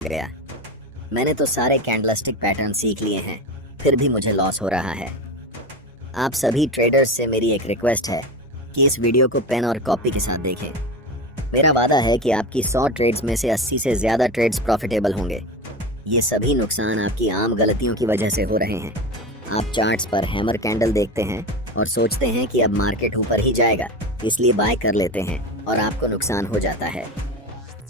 गया। मैंने तो सारे कैंडलस्टिक पैटर्न सीख लिए हैं, फिर भी मुझे लॉस हो रहा है। आप सभी ट्रेडर्स से मेरी एक रिक्वेस्ट है कि इस वीडियो को पेन और कॉपी के साथ देखें। मेरा वादा है कि आपकी 100 ट्रेड्स में से 80 से ज़्यादा ट्रेड्स प्रॉफिटेबल होंगे। ये सभी नुकसान आपकी आम गलतियों की वजह से हो रहे हैं। आप चार्ट्स पर हैमर कैंडल देखते हैं और सोचते हैं कि अब मार्केट ऊपर ही जाएगा, इसलिए बाय कर लेते हैं और आपको नुकसान हो जाता है।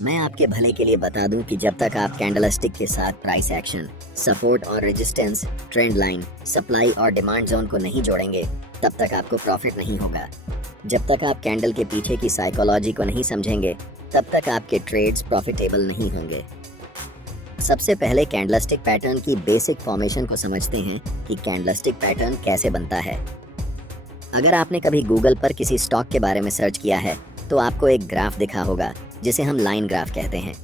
मैं आपके भले के लिए बता दूं कि जब तक आप कैंडलस्टिक के साथ प्राइस एक्शन, सपोर्ट और रेजिस्टेंस, ट्रेंड लाइन, सप्लाई और डिमांड जोन को नहीं जोड़ेंगे, तब तक आपको प्रॉफिट नहीं होगा। जब तक आप कैंडल के पीछे की साइकोलॉजी को नहीं समझेंगे, तब तक आपके ट्रेड्स प्रॉफिटेबल नहीं होंगे। सबसे पहले कैंडलस्टिक पैटर्न की बेसिक फॉर्मेशन को समझते हैं कि कैंडलस्टिक पैटर्न कैसे बनता है। अगर आपने कभी गूगल पर किसी स्टॉक के बारे में सर्च किया है तो आपको एक ग्राफ दिखा होगा जिसे हम लाइन ग्राफ कहते हैं।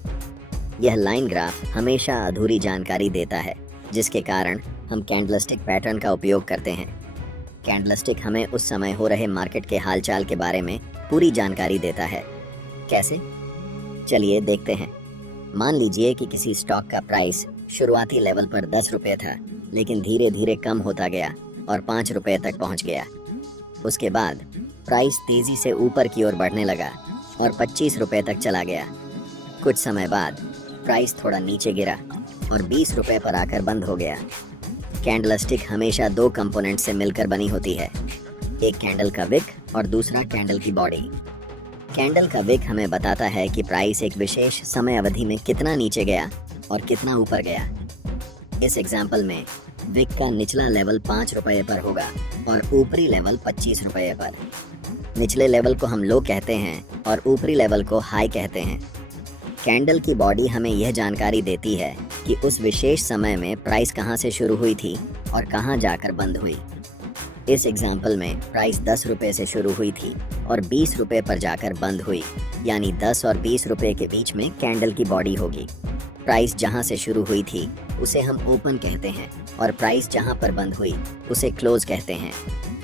यह लाइन ग्राफ हमेशा अधूरी जानकारी देता है, जिसके कारण हम कैंडलस्टिक पैटर्न का उपयोग करते हैं। कैंडलस्टिक हमें उस समय हो रहे मार्केट के हालचाल के बारे में पूरी जानकारी देता है। कैसे? चलिए देखते हैं। मान लीजिए कि किसी स्टॉक का प्राइस शुरुआती लेवल पर 10 रुपये था, लेकिन धीरे धीरे कम होता गया और 5 रुपये तक पहुंच गया। उसके बाद प्राइस तेज़ी से ऊपर की ओर बढ़ने लगा और 25 रुपये तक चला गया। कुछ समय बाद प्राइस थोड़ा नीचे गिरा और 20 रुपये पर आकर बंद हो गया। कैंडलस्टिक हमेशा दो कंपोनेंट से मिलकर बनी होती है, एक कैंडल का विक और दूसरा कैंडल की बॉडी। कैंडल का विक हमें बताता है कि प्राइस एक विशेष समय अवधि में कितना नीचे गया और कितना ऊपर गया। इस एग्जाम्पल में विक का निचला लेवल 5 रुपये पर होगा और ऊपरी लेवल 25 रुपये पर। निचले लेवल को हम लो कहते हैं और ऊपरी लेवल को हाई कहते हैं। कैंडल की बॉडी हमें यह जानकारी देती है कि उस विशेष समय में प्राइस कहां से शुरू हुई थी और कहां जाकर बंद हुई। इस एग्जाम्पल में प्राइस 10 रुपये से शुरू हुई थी और 20 रुपये पर जाकर बंद हुई, यानी 10 और 20 रुपये के बीच में कैंडल की बॉडी होगी। प्राइस जहां से शुरू हुई थी उसे हम ओपन कहते हैं और प्राइस जहां पर बंद हुई उसे क्लोज कहते हैं।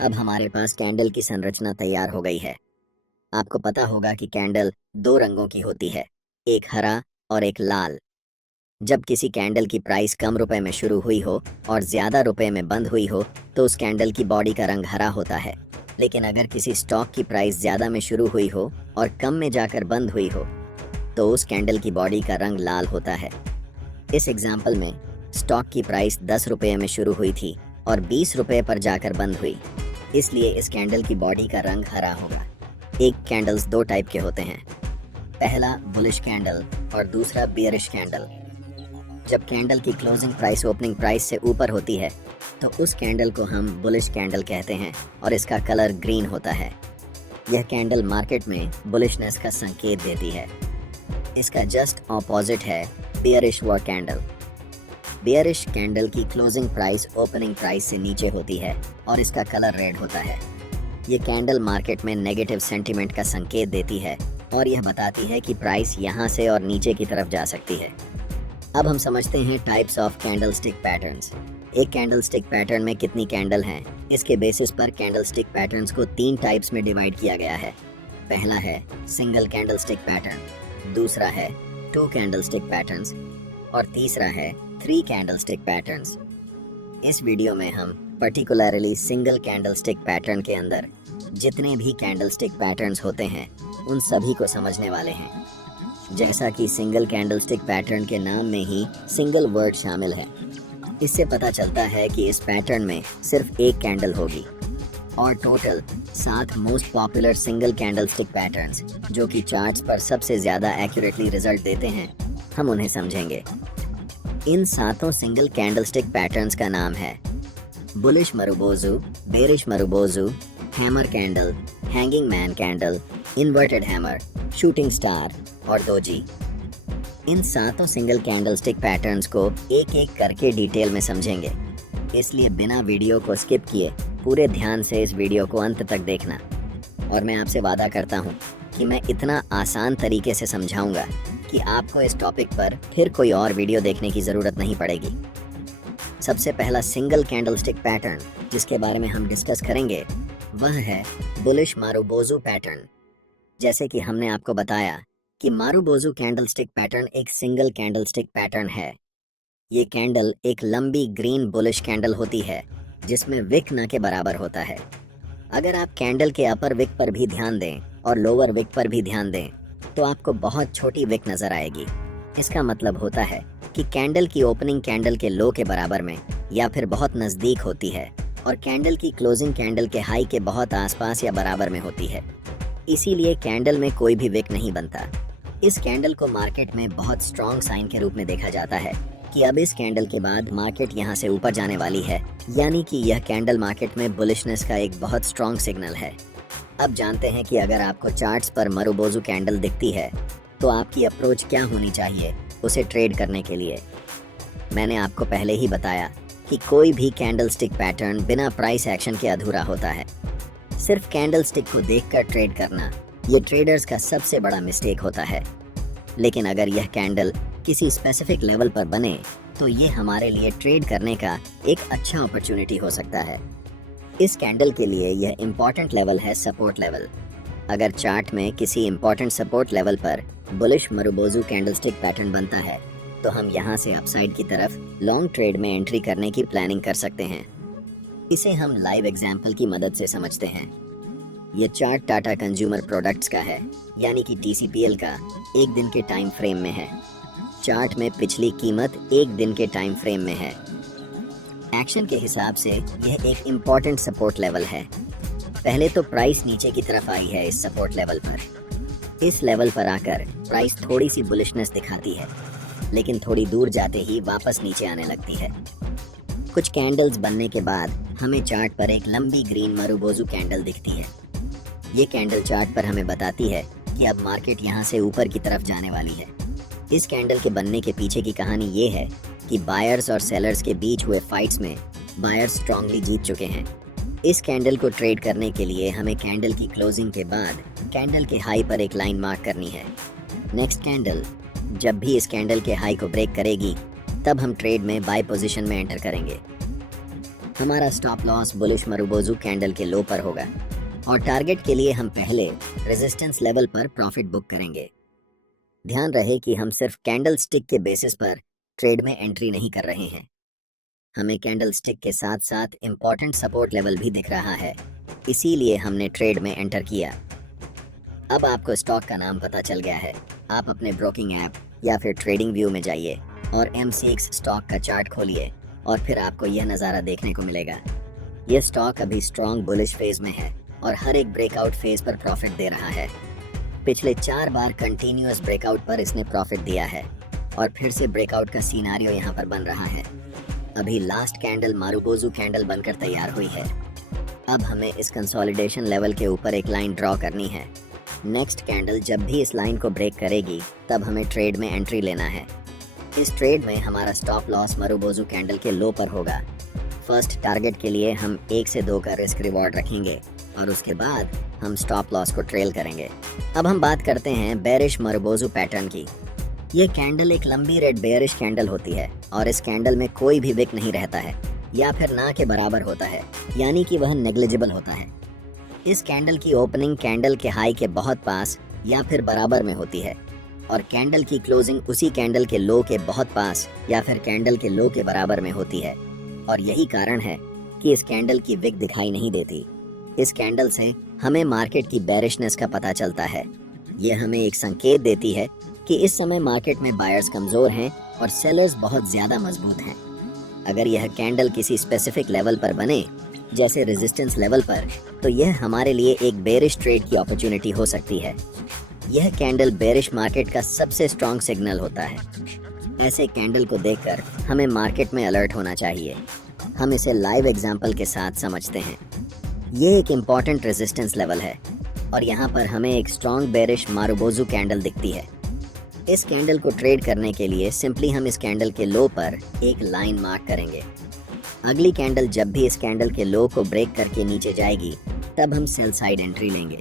अब हमारे पास कैंडल की संरचना तैयार हो गई है। आपको पता होगा कि कैंडल दो रंगों की होती है, एक हरा और एक लाल। जब किसी कैंडल की प्राइस कम रुपए में शुरू हुई हो और ज़्यादा रुपए में बंद हुई हो तो उस कैंडल की बॉडी का रंग हरा होता है। लेकिन अगर किसी स्टॉक की प्राइस ज़्यादा में शुरू हुई हो और कम में जाकर बंद हुई हो तो उस कैंडल की बॉडी का रंग लाल होता है। इस एग्जाम्पल में स्टॉक की प्राइस 10 रुपये में शुरू हुई थी और 20 रुपये पर जाकर बंद हुई, इसलिए इस कैंडल की बॉडी का रंग हरा होगा। एक कैंडल्स दो टाइप के होते हैं, पहला बुलिश कैंडल और दूसरा बियरिश कैंडल। जब कैंडल की क्लोजिंग प्राइस ओपनिंग प्राइस से ऊपर होती है तो उस कैंडल को हम बुलिश कैंडल कहते हैं और इसका कलर ग्रीन होता है। यह कैंडल मार्केट में बुलिशनेस का संकेत देती है। इसका जस्ट ऑपोजिट है बियरिश व कैंडल। बियरिश कैंडल की क्लोजिंग प्राइस ओपनिंग प्राइस से नीचे होती है और इसका कलर रेड होता है। ये कैंडल मार्केट में नेगेटिव सेंटीमेंट का संकेत देती है और यह बताती है कि प्राइस यहाँ से और नीचे की तरफ जा सकती है। अब हम समझते हैं टाइप्स ऑफ कैंडलस्टिक पैटर्न्स। एक कैंडलस्टिक पैटर्न में कितनी कैंडल हैं, इसके बेसिस पर कैंडलस्टिक पैटर्न्स को 3 टाइप्स में डिवाइड किया गया है। पहला है सिंगल कैंडलस्टिक पैटर्न, दूसरा है 2 कैंडलस्टिक पैटर्न्स और तीसरा है 3 कैंडलस्टिक पैटर्न्स। इस वीडियो में हम पर्टिकुलरली सिंगल कैंडलस्टिक पैटर्न के अंदर जितने भी कैंडलस्टिक पैटर्न्स होते हैं उन सभी को समझने वाले हैं। जैसा कि सिंगल कैंडलस्टिक पैटर्न के नाम में ही सिंगल वर्ड शामिल है, इससे पता चलता है कि इस पैटर्न में सिर्फ एक कैंडल होगी और total 7 most popular single candlestick patterns जो कि चार्ट्स पर सबसे ज़्यादा एक्यूरेटली रिजल्ट देते हैं, हम उन्हें समझेंगे। इन 7 सिंगल कैंडलस्टिक पैटर्न्स का नाम है बुलिश मरुबोजू, बेरिश मरुबोजू, hammer candle, hanging man candle, inverted hammer, shooting star और दोजी। इन 7 सिंगल कैंडलस्टिक पैटर्न्स को एक एक करके डिटेल में समझेंगे, इसलिए बिना वीडियो को स्किप किए पूरे ध्यान से इस वीडियो को अंत तक देखना। और मैं आपसे वादा करता हूँ कि मैं इतना आसान तरीके से समझाऊंगा कि आपको इस टॉपिक पर फिर कोई और वीडियो देखने की ज़रूरत नहीं पड़ेगी। सबसे पहला सिंगल कैंडलस्टिक पैटर्न जिसके बारे में हम डिस्कस करेंगे वह है बुलिश मारुबोजू पैटर्न। जैसे कि हमने आपको बताया कि मारुबोजू कैंडलस्टिक पैटर्न एक सिंगल कैंडलस्टिक पैटर्न है। ये कैंडल एक लंबी ग्रीन बुलिश कैंडल होती है जिसमें विक न के बराबर होता है। अगर आप कैंडल के अपर विक पर भी ध्यान दें और लोअर विक पर भी ध्यान दें तो आपको बहुत छोटी विक नजर आएगी। इसका मतलब होता है कि कैंडल की ओपनिंग कैंडल के लो के बराबर में या फिर बहुत नजदीक होती है और कैंडल की क्लोजिंग कैंडल के हाई के बहुत आसपास या बराबर में होती है। इसीलिए कैंडल में कोई भी विक नहीं बनता। इस कैंडल को मार्केट में बहुत स्ट्रॉन्ग साइन के रूप में देखा जाता है कि अब इस कैंडल के बाद मार्केट यहाँ से ऊपर जाने वाली है, यानी कि यह कैंडल मार्केट में बुलिशनेस का एक बहुत स्ट्रॉन्ग सिग्नल है। अब जानते हैं कि अगर आपको चार्ट्स पर मारुबोजू कैंडल दिखती है तो आपकी अप्रोच क्या होनी चाहिए उसे ट्रेड करने के लिए। मैंने आपको पहले ही बताया कि कोई भी कैंडलस्टिक पैटर्न बिना प्राइस एक्शन के अधूरा होता है। सिर्फ कैंडलस्टिक को देखकर ट्रेड करना ये ट्रेडर्स का सबसे बड़ा मिस्टेक होता है। लेकिन अगर यह कैंडल किसी स्पेसिफिक लेवल पर बने तो ये हमारे लिए ट्रेड करने का एक अच्छा अपॉर्चुनिटी हो सकता है। इस कैंडल के लिए यह इम्पोर्टेंट लेवल है सपोर्ट लेवल। अगर चार्ट में किसी इम्पोर्टेंट सपोर्ट लेवल पर बुलिश मारुबोजू कैंडलस्टिक पैटर्न बनता है तो हम यहाँ से अपसाइड की तरफ लॉन्ग ट्रेड में एंट्री करने की प्लानिंग कर सकते हैं। इसे हम लाइव एग्जाम्पल की मदद से समझते हैं। ये चार्ट टाटा कंज्यूमर प्रोडक्ट्स का है, यानी कि TCPL का एक दिन के टाइम फ्रेम में है। चार्ट में पिछली कीमत एक दिन के टाइम फ्रेम में है। एक्शन के हिसाब से यह एक इम्पॉर्टेंट सपोर्ट लेवल है। पहले तो प्राइस नीचे की तरफ आई है इस सपोर्ट लेवल पर। इस लेवल पर आकर प्राइस थोड़ी सी बुलिशनेस दिखाती है, लेकिन थोड़ी दूर जाते ही वापस नीचे आने लगती है। कुछ कैंडल्स बनने के बाद हमें चार्ट पर एक लंबी ग्रीन मारुबोजू कैंडल दिखती है। ये कैंडल चार्ट पर हमें बताती है कि अब मार्केट यहाँ से ऊपर की तरफ जाने वाली है। इस कैंडल के बनने के पीछे की कहानी ये है कि बायर्स और सेलर्स के बीच हुए फाइट्स में बायर्स स्ट्रांगली जीत चुके हैं। इस कैंडल को ट्रेड करने के लिए हमें कैंडल की क्लोजिंग के बाद कैंडल के हाई पर एक लाइन मार्क करनी है। नेक्स्ट कैंडल जब भी इस कैंडल के हाई को ब्रेक करेगी तब हम ट्रेड में बाय पोजीशन में एंटर करेंगे। हमारा stop loss bullish marubozu candle के लो पर होगा और टारगेट के लिए हम पहले रेजिस्टेंस लेवल पर प्रॉफिट बुक करेंगे। ध्यान रहे कि हम सिर्फ कैंडल स्टिक के बेसिस पर ट्रेड में एंट्री नहीं कर रहे हैं। हमें कैंडल स्टिक के साथ साथ इम्पोर्टेंट सपोर्ट लेवल भी दिख रहा है, इसीलिए हमने ट्रेड में एंटर किया। अब आपको स्टॉक का नाम पता चल गया है। आप अपने ब्रोकिंग ऐप या फिर ट्रेडिंग व्यू में जाइए और MCX स्टॉक का चार्ट खोलिए और फिर आपको यह नज़ारा देखने को मिलेगा। यह स्टॉक अभी स्ट्रॉन्ग बुलिश फेज में है और हर एक ब्रेकआउट फेज पर प्रॉफिट दे रहा है। पिछले 4 बार कंटिन्यूअस ब्रेकआउट पर इसने प्रॉफिट दिया है और फिर से ब्रेकआउट का सीनारियो यहाँ पर बन रहा है। अभी लास्ट कैंडल मारुबोजू कैंडल बनकर तैयार हुई है। अब हमें इस कंसोलिडेशन लेवल के ऊपर एक लाइन ड्रॉ करनी है। नेक्स्ट कैंडल जब भी इस लाइन को ब्रेक करेगी तब हमें ट्रेड में एंट्री लेना है। इस ट्रेड में हमारा स्टॉप लॉस मारुबोजू कैंडल के लो पर होगा। फर्स्ट टारगेट के लिए हम 1 से 2 का रिस्क रिवॉर्ड रखेंगे और उसके बाद हम स्टॉप लॉस को ट्रेल करेंगे। अब हम बात करते हैं बेरिश मारुबोजू पैटर्न की। ये कैंडल एक लंबी रेड बेयरिश कैंडल होती है और इस कैंडल में कोई भी विक नहीं रहता है या फिर ना के बराबर होता है, यानी कि वह नेग्लिजिबल होता है। इस कैंडल की ओपनिंग कैंडल के हाई के बहुत पास या फिर बराबर में होती है और कैंडल की क्लोजिंग उसी कैंडल के लो के बहुत पास या फिर कैंडल के लो के बराबर में होती है। और यही कारण है कि इस कैंडल की विक दिखाई नहीं देती। इस कैंडल से हमें मार्केट की बेरिशनेस का पता चलता है। यह हमें एक संकेत देती है कि इस समय मार्केट में बायर्स कमजोर हैं और सेलर्स बहुत ज्यादा मजबूत हैं। अगर यह कैंडल किसी स्पेसिफिक लेवल पर बने, जैसे रेजिस्टेंस लेवल पर, तो यह हमारे लिए एक बेरिश ट्रेड की अपॉर्चुनिटी हो सकती है। यह कैंडल बेरिश मार्केट का सबसे स्ट्रॉन्ग सिग्नल होता है। ऐसे कैंडल को देखकर हमें मार्केट में अलर्ट होना चाहिए। हम इसे लाइव एग्जाम्पल के साथ समझते हैं। ये एक इम्पॉर्टेंट रेजिस्टेंस लेवल है और यहाँ पर हमें एक स्ट्रॉन्ग बेरिश मारुबोजू कैंडल दिखती है। इस कैंडल को ट्रेड करने के लिए सिंपली हम इस कैंडल के लो पर एक लाइन मार्क करेंगे। अगली कैंडल जब भी इस कैंडल के लो को ब्रेक करके नीचे जाएगी तब हम सेल साइड एंट्री लेंगे।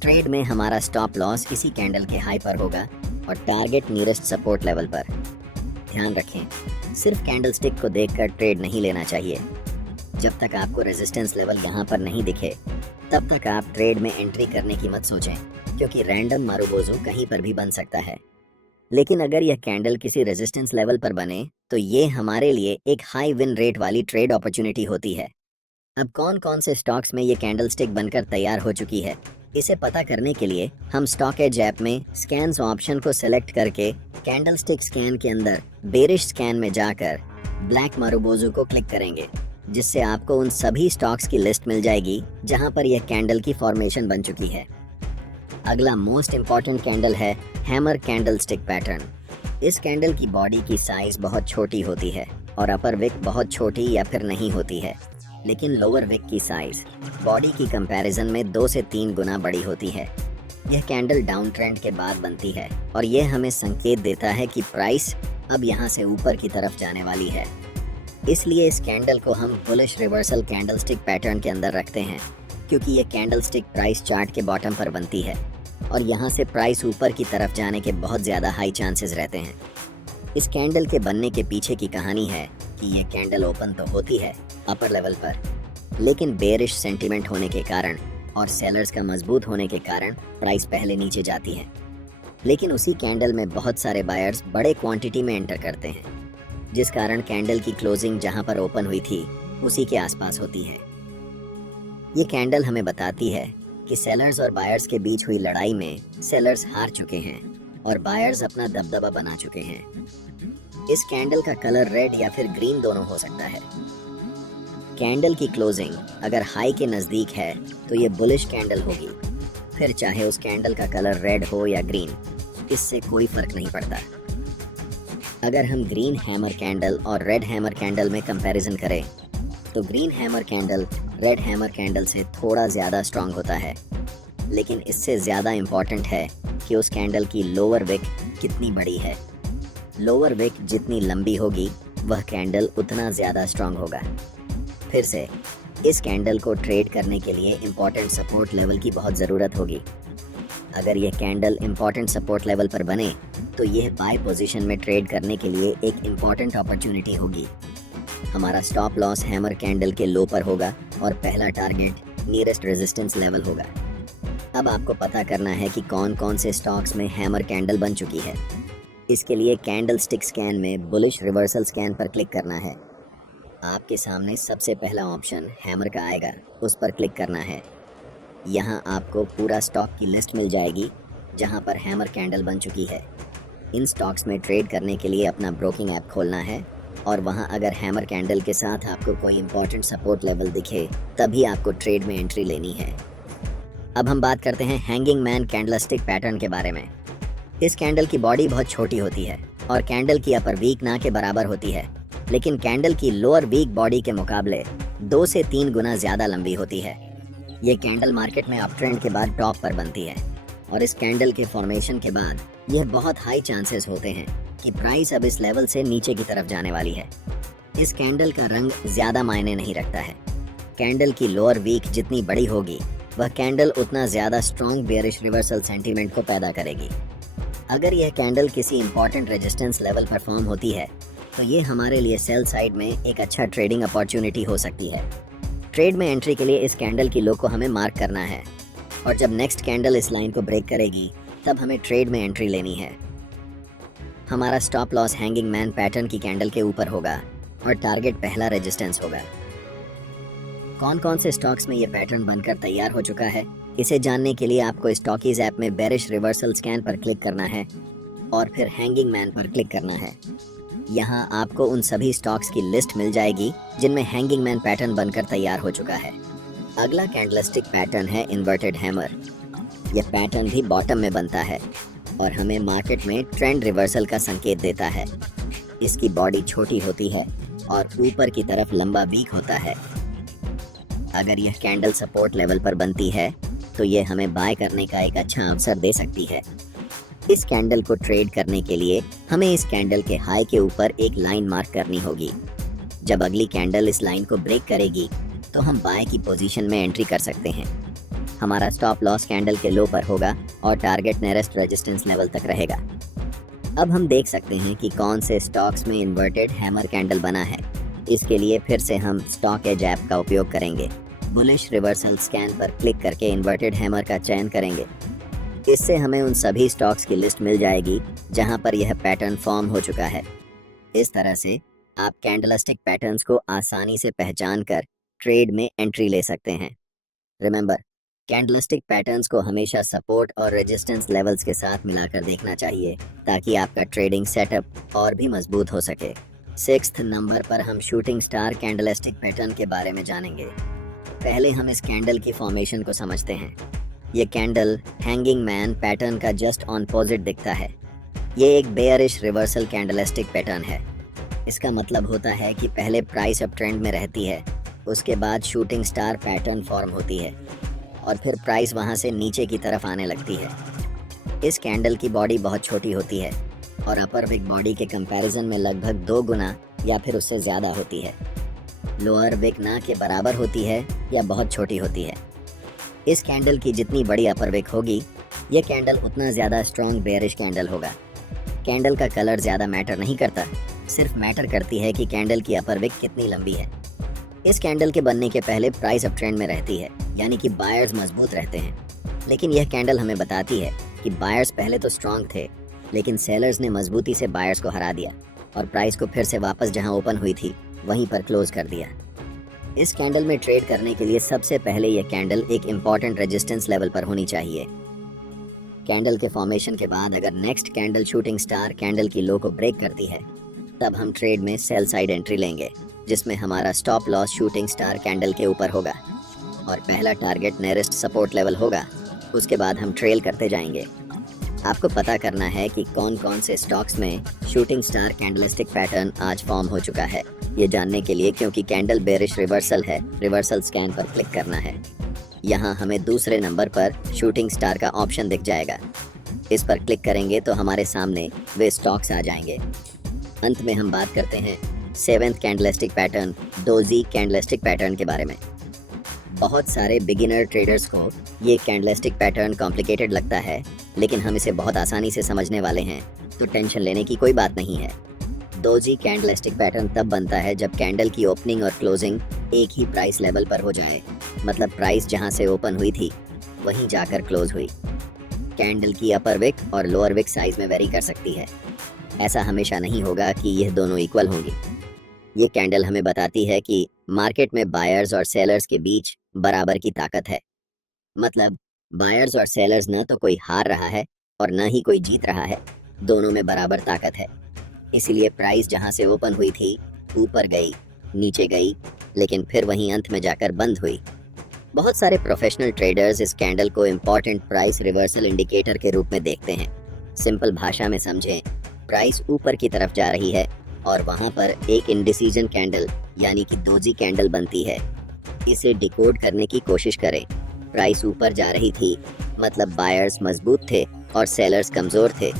ट्रेड में हमारा स्टॉप लॉस इसी कैंडल के हाई पर होगा और टारगेट नियरेस्ट सपोर्ट लेवल पर। ध्यान रखें, सिर्फ कैंडल स्टिक को देखकर ट्रेड नहीं लेना चाहिए। जब तक आपको रेजिस्टेंस लेवल यहाँ पर नहीं दिखे तब तक आप ट्रेड में एंट्री करने की मत सोचें। क्योंकि रैंडम मारुबोजू कहीं पर भी बन सकता है। लेकिन अगर यह कैंडल किसी रेजिस्टेंस लेवल पर बने तो ये हमारे लिए एक हाई विन रेट वाली ट्रेड अपॉर्चुनिटी होती है। अब कौन कौन से स्टॉक्स में ये कैंडल स्टिक बनकर तैयार हो चुकी है, इसे पता करने के लिए हम स्टॉक एज ऐप में स्कैन्स ऑप्शन को सिलेक्ट करके कैंडल स्टिक स्कैन के अंदर बेरिश स्कैन में जाकर ब्लैक मारुबोजू को क्लिक करेंगे, जिससे आपको उन सभी स्टॉक्स की लिस्ट मिल जाएगी जहां पर यह कैंडल की फॉर्मेशन बन चुकी है। अगला मोस्ट इम्पॉर्टेंट कैंडल है हैमर कैंडल स्टिक पैटर्न। इस कैंडल की बॉडी की साइज बहुत छोटी होती है और अपर विक बहुत छोटी या फिर नहीं होती है, लेकिन लोअर विक की साइज बॉडी की कंपैरिजन में 2 से 3 गुना बड़ी होती है। यह कैंडल डाउन ट्रेंड के बाद बनती है और यह हमें संकेत देता है कि प्राइस अब यहाँ से ऊपर की तरफ जाने वाली है। इसलिए इस कैंडल को हम bullish reversal candle stick pattern के अंदर रखते हैं, क्योंकि ये कैंडल स्टिक प्राइस चार्ट के बॉटम पर बनती है और यहाँ से प्राइस ऊपर की तरफ जाने के बहुत ज़्यादा हाई चांसेस रहते हैं। इस कैंडल के बनने के पीछे की कहानी है कि ये कैंडल ओपन तो होती है अपर लेवल पर, लेकिन बेरिश सेंटीमेंट होने के कारण और सेलर्स का मजबूत होने के कारण प्राइस पहले नीचे जाती है। लेकिन उसी कैंडल में बहुत सारे बायर्स बड़े क्वांटिटी में एंटर करते हैं, जिस कारण कैंडल की क्लोजिंग जहां पर ओपन हुई थी उसी के आसपास होती है। ये कैंडल हमें बताती है कि सेलर्स और बायर्स के बीच हुई लड़ाई में सेलर्स हार चुके हैं और बायर्स अपना दबदबा बना चुके हैं। इस कैंडल का कलर रेड या फिर ग्रीन दोनों हो सकता है। कैंडल की क्लोजिंग अगर हाई के नज़दीक है तो ये बुलिश कैंडल होगी, फिर चाहे उस कैंडल का कलर रेड हो या ग्रीन, इससे कोई फर्क नहीं पड़ता। अगर हम ग्रीन हैमर कैंडल और रेड हैमर कैंडल में कंपैरिजन करें तो green hammer candle red hammer candle से थोड़ा ज़्यादा स्ट्रांग होता है, लेकिन इससे ज़्यादा इम्पॉर्टेंट है कि उस कैंडल की लोअर विक कितनी बड़ी है। लोअर विक जितनी लंबी होगी वह कैंडल उतना ज़्यादा स्ट्रांग होगा। फिर से इस कैंडल को ट्रेड करने के लिए इम्पॉर्टेंट सपोर्ट लेवल की बहुत ज़रूरत होगी। अगर यह कैंडल इम्पॉर्टेंट सपोर्ट लेवल पर बने तो यह बाय पोजीशन में ट्रेड करने के लिए एक इम्पॉर्टेंट अपॉर्चुनिटी होगी। हमारा स्टॉप लॉस हैमर कैंडल के लो पर होगा और पहला टारगेट नियरेस्ट रेजिस्टेंस लेवल होगा। अब आपको पता करना है कि कौन कौन से स्टॉक्स में हैमर कैंडल बन चुकी है। इसके लिए कैंडल स्टिक स्कैन में बुलिश रिवर्सल स्कैन पर क्लिक करना है। आपके सामने सबसे पहला ऑप्शन हैमर का आएगा, उस पर क्लिक करना है। यहाँ आपको पूरा स्टॉक की लिस्ट मिल जाएगी जहाँ पर हैमर कैंडल बन चुकी है। इन स्टॉक्स में ट्रेड करने के लिए अपना ब्रोकिंग ऐप खोलना है और वहाँ अगर हैमर कैंडल के साथ आपको कोई इंपॉर्टेंट सपोर्ट लेवल दिखे तभी आपको ट्रेड में एंट्री लेनी है। अब हम बात करते हैं hanging man candle stick pattern के बारे में। इस कैंडल की बॉडी बहुत छोटी होती है और कैंडल की अपर वीक ना के बराबर होती है, लेकिन कैंडल की लोअर वीक बॉडी के मुकाबले 2 से 3 गुना ज़्यादा लंबी होती है। ये कैंडल मार्केट में अप ट्रेंड के बाद टॉप पर बनती है और इस कैंडल के फॉर्मेशन के बाद यह बहुत हाई चांसेस होते हैं कि प्राइस अब इस लेवल से नीचे की तरफ जाने वाली है। इस कैंडल का रंग ज़्यादा मायने नहीं रखता है। कैंडल की लोअर वीक जितनी बड़ी होगी वह कैंडल उतना ज़्यादा स्ट्रॉन्ग बेयरिश रिवर्सल सेंटीमेंट को पैदा करेगी। अगर यह कैंडल किसी इंपॉर्टेंट रेजिस्टेंस लेवल पर फॉर्म होती है तो ये हमारे लिए सेल साइड में एक अच्छा ट्रेडिंग अपॉर्चुनिटी हो सकती है। ट्रेड में एंट्री के लिए इस कैंडल की लो को हमें मार्क करना है और जब नेक्स्ट कैंडल इस लाइन को ब्रेक करेगी तब हमें ट्रेड में एंट्री लेनी है। हमारा stop loss hanging man pattern की कैंडल के ऊपर होगा और टारगेट पहला रेजिस्टेंस होगा। कौन कौन से स्टॉक्स में ये पैटर्न बनकर तैयार हो चुका है, इसे जानने के लिए आपको स्टॉकीज ऐप में बेरिश रिवर्सल स्कैन पर क्लिक करना है और फिर हैंगिंग मैन पर क्लिक करना है। यहाँ आपको उन सभी स्टॉक्स की लिस्ट मिल जाएगी जिनमें हैंगिंग मैन पैटर्न बनकर तैयार हो चुका है। अगला कैंडलस्टिक पैटर्न है इन्वर्टेड हैमर। यह पैटर्न भी बॉटम में बनता है और हमें मार्केट में ट्रेंड रिवर्सल का संकेत देता है। इसकी बॉडी छोटी होती है और ऊपर की तरफ लंबा वीक होता है। अगर यह कैंडल सपोर्ट लेवल पर बनती है तो यह हमें बाय करने का एक अच्छा अवसर दे सकती है। इस कैंडल को ट्रेड करने के लिए हमें इस कैंडल के हाई के ऊपर एक लाइन मार्क करनी होगी। जब अगली कैंडल इस लाइन को ब्रेक करेगी तो हम बाय की पोजीशन में एंट्री कर सकते हैं। हमारा स्टॉप लॉस कैंडल के लो पर होगा और टारगेट नियरेस्ट रेजिस्टेंस लेवल तक रहेगा। अब हम देख सकते हैं कि कौन से स्टॉक्स में इन्वर्टेड हैमर कैंडल बना है। इसके लिए फिर से हम स्टॉक एज ऐप का उपयोग करेंगे। बुलिश रिवर्सल स्कैन पर क्लिक करके इन्वर्टेड हैमर का चयन करेंगे। इससे हमें उन सभी स्टॉक्स की लिस्ट मिल जाएगी जहां पर यह पैटर्न फॉर्म हो चुका है। इस तरह से आप कैंडलस्टिक पैटर्न्स को आसानी से पहचान कर ट्रेड में एंट्री ले सकते हैं। रिमेंबर, कैंडलस्टिक पैटर्न्स को हमेशा सपोर्ट और रेजिस्टेंस लेवल्स के साथ मिलाकर देखना चाहिए ताकि आपका ट्रेडिंग सेटअप और भी मजबूत हो सके। 6th नंबर पर हम शूटिंग स्टार कैंडलस्टिक पैटर्न के बारे में जानेंगे। पहले हम इस कैंडल की फॉर्मेशन को समझते हैं। ये कैंडल हैंगिंग मैन पैटर्न का जस्ट ऑपोजिट दिखता है। ये एक बेयरिश रिवर्सल कैंडलस्टिक पैटर्न है। इसका मतलब होता है कि पहले प्राइस अप ट्रेंड में रहती है, उसके बाद शूटिंग स्टार पैटर्न फॉर्म होती है और फिर प्राइस वहाँ से नीचे की तरफ आने लगती है। इस कैंडल की बॉडी बहुत छोटी होती है और अपर विक बॉडी के कंपैरिजन में लगभग 2 गुना या फिर उससे ज़्यादा होती है। लोअर विक ना के बराबर होती है या बहुत छोटी होती है। इस कैंडल की जितनी बड़ी अपर विक होगी, ये कैंडल उतना ज़्यादा स्ट्रॉन्ग बेयरिश कैंडल होगा। कैंडल का कलर ज़्यादा मैटर नहीं करता, सिर्फ मैटर करती है कि कैंडल की अपर विक कितनी लंबी है। इस कैंडल के बनने के पहले प्राइस अप ट्रेंड में रहती है, यानी कि बायर्स मजबूत रहते हैं। लेकिन यह कैंडल हमें बताती है कि बायर्स पहले तो स्ट्रॉन्ग थे, लेकिन सेलर्स ने मजबूती से बायर्स को हरा दिया और प्राइस को फिर से वापस जहां ओपन हुई थी वहीं पर क्लोज कर दिया। इस कैंडल में ट्रेड करने के लिए सबसे पहले यह कैंडल एक इम्पॉर्टेंट रेजिस्टेंस लेवल पर होनी चाहिए। कैंडल के फॉर्मेशन के बाद अगर next candle shooting star candle की लो को ब्रेक करती है, तब हम ट्रेड में सेल साइड एंट्री लेंगे, जिसमें हमारा stop loss shooting star candle के ऊपर होगा और पहला टारगेट नियरेस्ट सपोर्ट लेवल होगा। उसके बाद हम ट्रेल करते जाएंगे। आपको पता करना है कि कौन कौन से स्टॉक्स में शूटिंग स्टार कैंडलस्टिक पैटर्न आज फॉर्म हो चुका है। ये जानने के लिए, क्योंकि कैंडल बेरिश रिवर्सल है, रिवर्सल स्कैन पर क्लिक करना है। यहाँ हमें दूसरे नंबर पर शूटिंग स्टार का ऑप्शन दिख जाएगा। इस पर क्लिक करेंगे तो हमारे सामने वे स्टॉक्स आ जाएंगे। अंत में हम बात करते हैं 7th candlestick pattern, doji candlestick pattern के बारे में। बहुत सारे बिगिनर ट्रेडर्स को ये कैंडलस्टिक पैटर्न कॉम्प्लिकेटेड लगता है, लेकिन हम इसे बहुत आसानी से समझने वाले हैं, तो टेंशन लेने की कोई बात नहीं है। डोजी कैंडलस्टिक पैटर्न तब बनता है जब कैंडल की ओपनिंग और क्लोजिंग एक ही प्राइस लेवल पर हो जाए, मतलब प्राइस जहां से ओपन हुई थी वहीं जाकर क्लोज हुई। कैंडल की अपर विक और लोअर विक साइज में वेरी कर सकती है। ऐसा हमेशा नहीं होगा कि यह दोनों इक्वल होंगी। ये कैंडल हमें बताती है कि मार्केट में बायर्स और सेलर्स के बीच बराबर की ताकत है। मतलब बायर्स और सेलर्स न तो कोई हार रहा है और न ही कोई जीत रहा है, दोनों में बराबर ताकत है। इसीलिए प्राइस जहां से ओपन हुई थी ऊपर गई, नीचे गई, लेकिन फिर वहीं अंत में जाकर बंद हुई। बहुत सारे प्रोफेशनल ट्रेडर्स इस कैंडल को इम्पॉर्टेंट प्राइस रिवर्सल इंडिकेटर के रूप में देखते हैं। सिंपल भाषा में समझें, प्राइस ऊपर की तरफ जा रही है और वहां पर एक इंडिसीजन कैंडल यानी कि डोजी कैंडल बनती है। इसे डिकोड करने की कोशिश करें। प्राइस ऊपर जा रही थी, मतलब बायर्स मजबूत थे और सेलर्स कमजोर थे,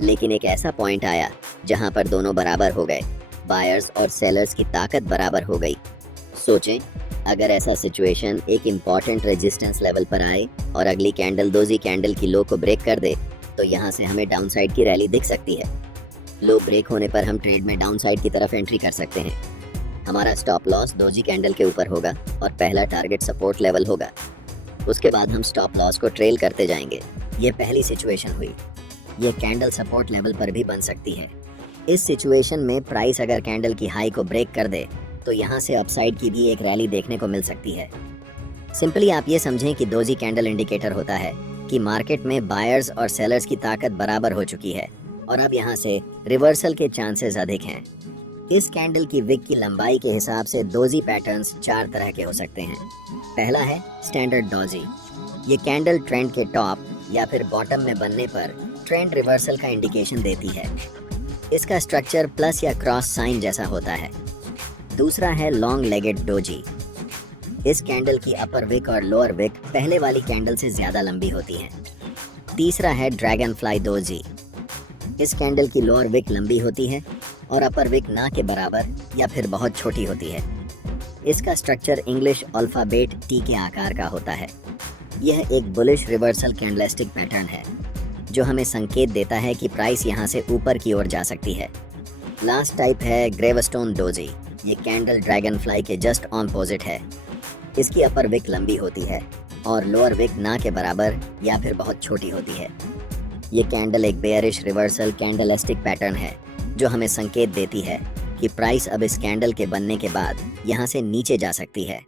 लेकिन एक ऐसा पॉइंट आया जहां पर दोनों बराबर हो गए, बायर्स और सेलर्स की ताकत बराबर हो गई। सोचें, अगर ऐसा सिचुएशन एक इम्पॉर्टेंट रेजिस्टेंस लेवल पर आए और अगली कैंडल डोजी कैंडल की लो को ब्रेक कर दे, तो यहाँ से हमें डाउनसाइड की रैली दिख सकती है। लो ब्रेक होने पर हम ट्रेड में डाउनसाइड की तरफ एंट्री कर सकते हैं। हमारा स्टॉप लॉस डोजी कैंडल के ऊपर होगा और पहला टारगेट सपोर्ट लेवल होगा। उसके बाद हम स्टॉप लॉस को ट्रेल करते जाएंगे। ये पहली सिचुएशन हुई। ये कैंडल सपोर्ट लेवल पर भी बन सकती है। इस सिचुएशन में प्राइस अगर कैंडल की हाई को ब्रेक कर दे, तो यहाँ से अपसाइड की भी एक रैली देखने को मिल सकती है। सिंपली आप ये समझें कि डोजी कैंडल इंडिकेटर होता है कि मार्केट में बायर्स और सेलर्स की ताकत बराबर हो चुकी है और अब यहाँ से रिवर्सल के चांसेस अधिक हैं। इस कैंडल की विक की लंबाई के हिसाब से डोजी पैटर्न्स 4 तरह के हो सकते हैं। पहला है स्टैंडर्ड डोजी। ये कैंडल ट्रेंड के टॉप या फिर बॉटम में बनने पर ट्रेंड रिवर्सल का इंडिकेशन देती है। इसका स्ट्रक्चर प्लस या क्रॉस साइन जैसा होता है। दूसरा है लॉन्ग लेगेड डोजी। इस कैंडल की अपर विक और लोअर विक पहले वाली कैंडल से ज्यादा लंबी होती है। तीसरा है ड्रैगन फ्लाई डोजी। इस कैंडल की लोअर विक लंबी होती है और अपर विक ना के बराबर या फिर बहुत छोटी होती है। इसका स्ट्रक्चर इंग्लिश अल्फाबेट टी के आकार का होता है। यह एक बुलिश रिवर्सल कैंडलस्टिक पैटर्न है जो हमें संकेत देता है कि प्राइस यहाँ से ऊपर की ओर जा सकती है। लास्ट टाइप है ग्रेवस्टोन डोजी। ये कैंडल ड्रैगन फ्लाई के जस्ट ऑपोजिट है। इसकी अपर विक लंबी होती है और लोअर विक ना के बराबर या फिर बहुत छोटी होती है। ये कैंडल एक बेयरिश रिवर्सल कैंडलस्टिक पैटर्न है जो हमें संकेत देती है कि प्राइस अब इस कैंडल के बनने के बाद यहाँ से नीचे जा सकती है।